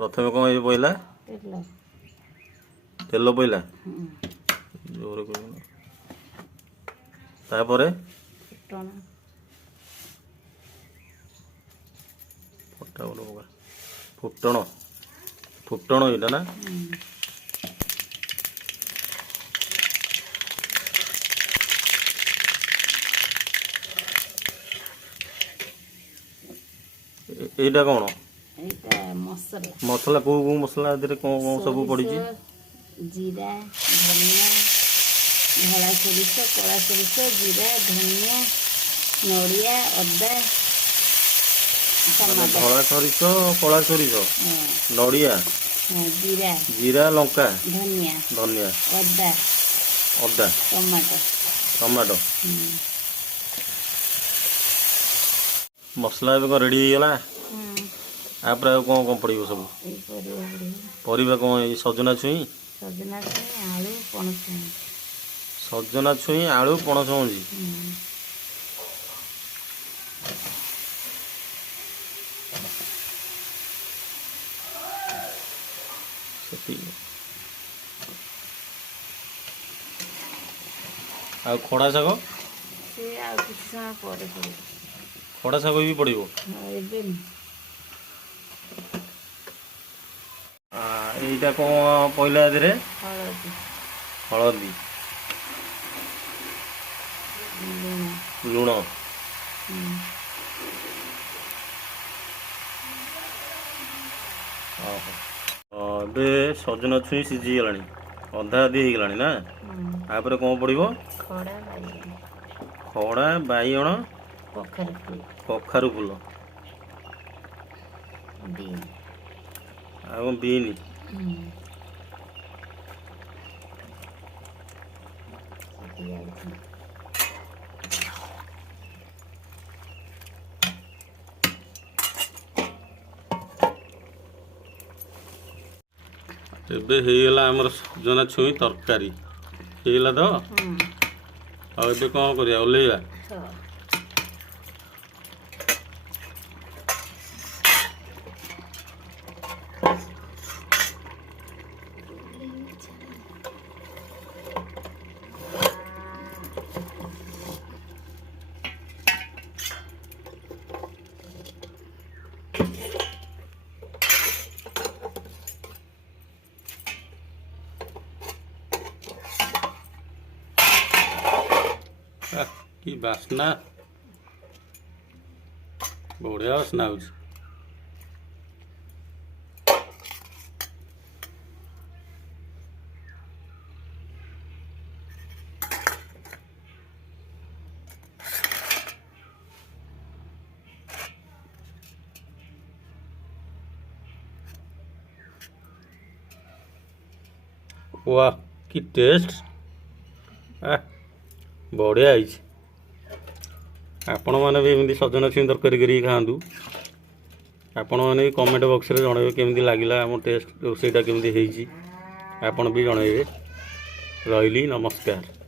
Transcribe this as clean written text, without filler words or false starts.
प्रथम कौन ये पहला तेल पहला जोर तापर फटा बोल फुटण फुटण ये ना एटा कौन मसला मसला को मसला कौन कौन सब पड़ी जीरा धनिया धला सोरिष कला सोरिष जीरा धनिया नड़िया अदा धला सोरिष कला सोरिष नड़िया जीरा जीरा लंका धनिया धनिया अदा अदा टमाटो टमाटो मसला एवं रेडी हो गला आप कौन कौन पड़ो सब परिवा कौन ये सजना छुई सजना छुई आलू पणस मଞ୍ଜି आ खड़ा शाग खड़ा शाग भी पड़ो এইটা कौन पहला एधे हलदी लुण ଏବେ ସଜନା ଛୁଇଁ ସିଝି ଗଲାଣି ଅଧା ଅଧି ହେଇଗଲାଣି ନା ତାପରେ କଣ ପଡ଼ିବ ଖଡ଼ା ବାଇଗଣ କଖାରୁ ଫୁଲ ଆଉ ବିନ୍ ଏବେ ହେଇଗଲା ଆମର ସଜନା ଛୁଇଁ ତରକାରୀ ହେଇଗଲା ତ ଆଉ ଏବେ କ'ଣ କରିବା ଓହ୍ଲେଇବା कि बास्ना बढ़िया बास्ना हो वाह कि टेस्ट बढ़िया है आपण मैंने भी एमती सजना छुई तरकारी कर खातु आपण मैंने भी कमेंट बॉक्स रे जनइबे केमती लागिला आम टेस्ट रोसईटा केमती होईची आपण भी जनइबे रहिली नमस्कार।